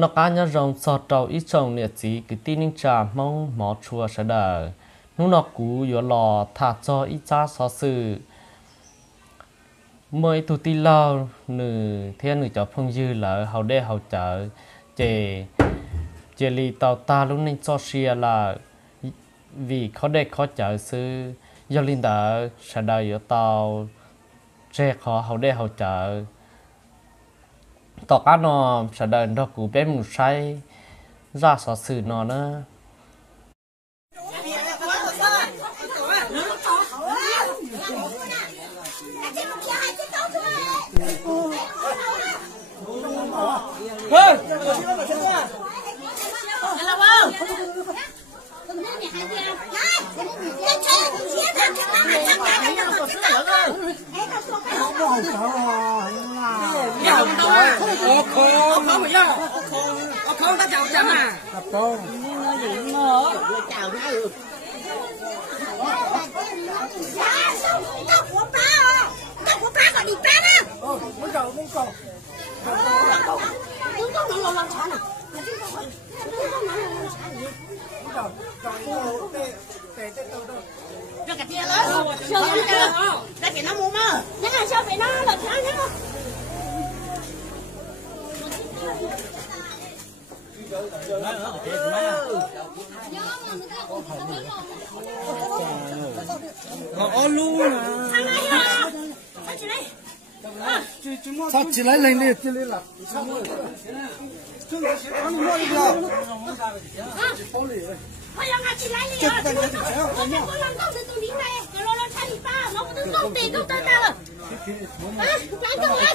nó cá nhá rồng sọt trâu ít trồng nhiệt gì cái tin ninh trà mong mỏ chua sẽ đời nó nó cú yếu lò thả cho ít cha xó sự mới tụi ti lao nửa thiên nửa cho phong dư là hậu đê hậu chợ chè chè lì tàu ta lúc nên cho xia là vì khó đê khó chợ sư do linh đã sẽ đời ở tàu chè khó hậu đê hậu chợ tàu cá nó sẽ đời nó cú bé một say ra xó sự nó nữa Ôi! cho cái tiền lớn, sao vậy nữa? Đây cái nó mua mà, nhá sao vậy nó lần sau nhá. Sao chỉ lấy lên đi, chỉ lấy là. Thôi làm gì lấy đi à? Nó sẽ có làm đâu từ từ đi này, cái lo thay ta, nó cũng không tiền đâu ta rồi. Lấy đâu lấy?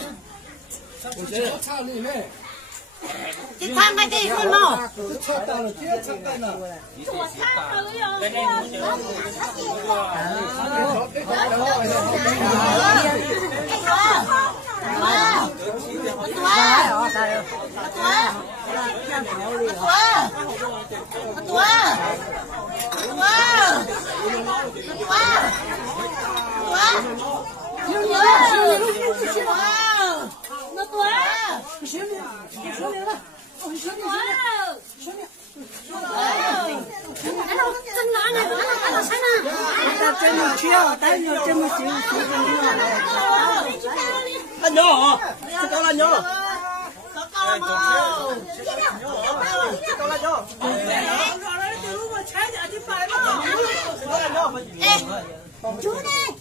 Chị tham cái gì thôi mà? Chùa tham tới rồi. Anh nhỏ, cho anh nhỏ. Chú đây,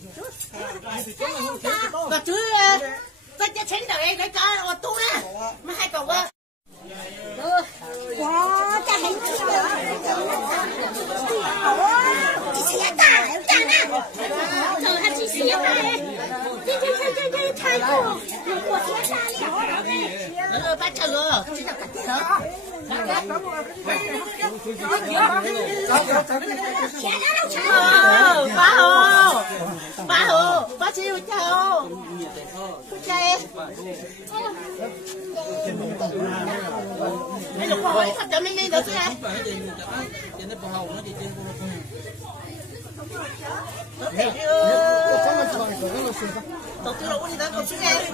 và chú tất cả chính đời em cái cá tu nè, mà hai cậu ơi. Wow, cha hình chị xía ta, ta nè. Trời ơi, chị xía ta đây. Chị thay cô, của xía ta liền. Ba chờ rồi, chị đọc cả tiền đó. Ba hồ, ba chịu chào. Mấy lúc hỏi thật cho mình đi được chứ. Tổ chức là đi tổ chức này.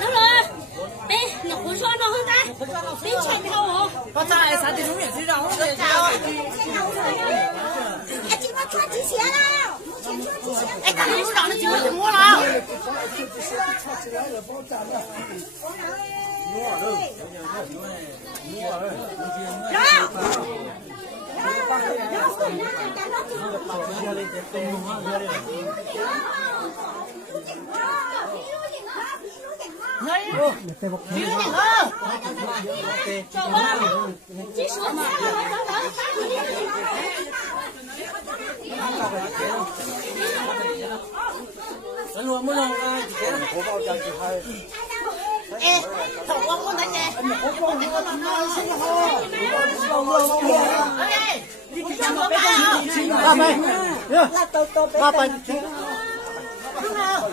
Đúng rồi. Đi, nhập cuốn xoan nó hơn ta. Đi chạy theo hả? Có chạy sáng thì đúng miệng chứ đâu. Chào. Chị có cho chị xía nào? Ê, cả lúc đó nó chưa được mua nào. Ê, thằng con con đánh nè. Con đánh con làm nó sinh hô. Ê, con cho nó ba hả? Ba mày. Là tao Ba mày. không nào.